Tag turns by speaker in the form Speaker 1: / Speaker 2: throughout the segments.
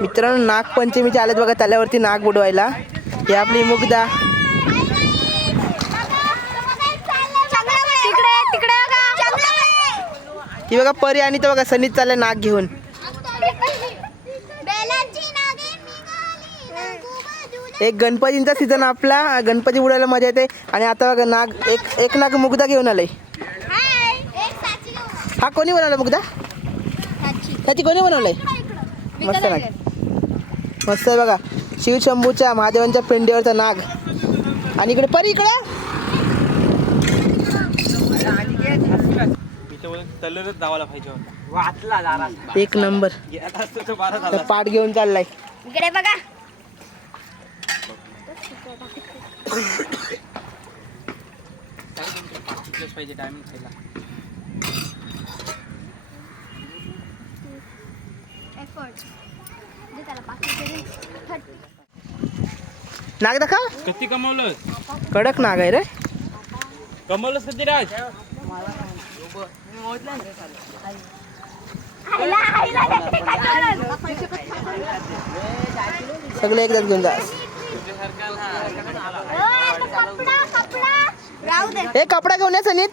Speaker 1: मित्रांनो नागपंचमीच्या आलेत बघा तल्यावरती नाग बुडवायला. ही आपली
Speaker 2: तिकडे
Speaker 1: ती बघा. परी आणि तो बघा सनीत चालले नाग घेऊन. एक गणपतींचा सीझन आपला. गणपती बुडवायला मजा येते. आणि आता बघा नाग एक एक नाग मुग्धा घेऊन आलंय. हा कोणी बनवला मुग्धा? त्याची कोणी बनवलंय? मस्त नाग मस्त आहे बघा. शिवशंभूच्या महादेवांच्या पिंडीवरचा नाग. आणि इकडे परी इकडे.
Speaker 3: पाहिजे होता
Speaker 4: वाचला जरा
Speaker 1: एक नंबर. तर पाठ घेऊन चाललाय.
Speaker 2: इकडे बघा.
Speaker 3: पाहिजे टायमिंग
Speaker 1: नाग दाखव.
Speaker 3: कधी कमवलं
Speaker 1: कडक नाग आहे रे.
Speaker 3: कमवलंस कधी राज
Speaker 1: सगळे एकदाच घेऊन जा. हे कपडा घेऊन या सनीत.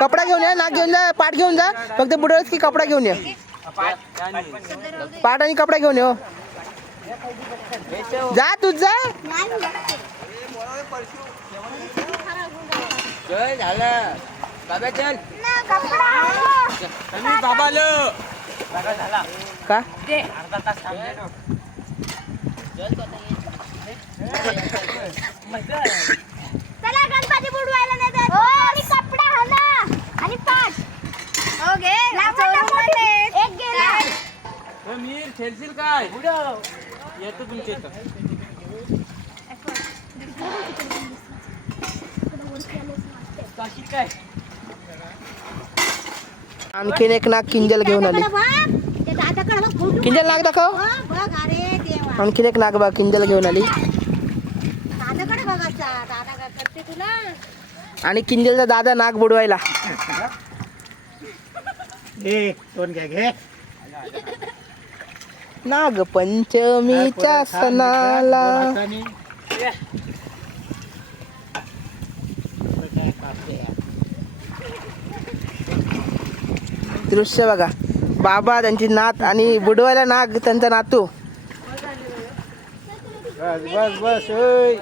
Speaker 1: कपडा घेऊन या नाग घेऊन जा पाठ घेऊन जा. फक्त बुडवस की कपडा घेऊन या. पाठ आणि कपडा घेऊन ये हो. जा तूच जा
Speaker 4: चल झालं बाबा चल
Speaker 3: बाबा लो
Speaker 1: का
Speaker 2: चला गणपती बुडवायला नाही जायचं. आणि कपडा हला आणि पाठ हो घे एक गेला
Speaker 3: खेळशील काय? येतो तुमच्या इथं. काय?
Speaker 1: आणखीन एक नाग किंजल घेऊन आली. किंजल नाग दाखव.
Speaker 2: बघ अरे देवा
Speaker 1: आणखीन एक नाग बघ किंजल घेऊन आली.
Speaker 2: दादाकडे बघायचा दादा काय करते तुला
Speaker 1: आणि किंजलचा दादा नाग बुडवायला
Speaker 4: घे.
Speaker 1: नाग पंचमीच्या सणाला. दृश्य बघा. बाबा त्यांची नात आणि बुडवायला नाग त्यांचा नातू.
Speaker 4: बस बस बस ओय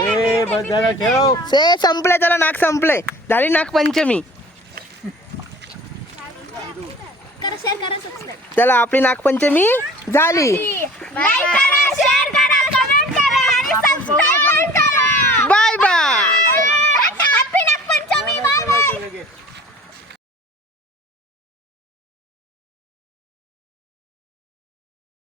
Speaker 4: ए बस जरा ठेव.
Speaker 1: से संपले त्याला नाग संपले झाली नाग त्याला आपली नागपंचमी झाली.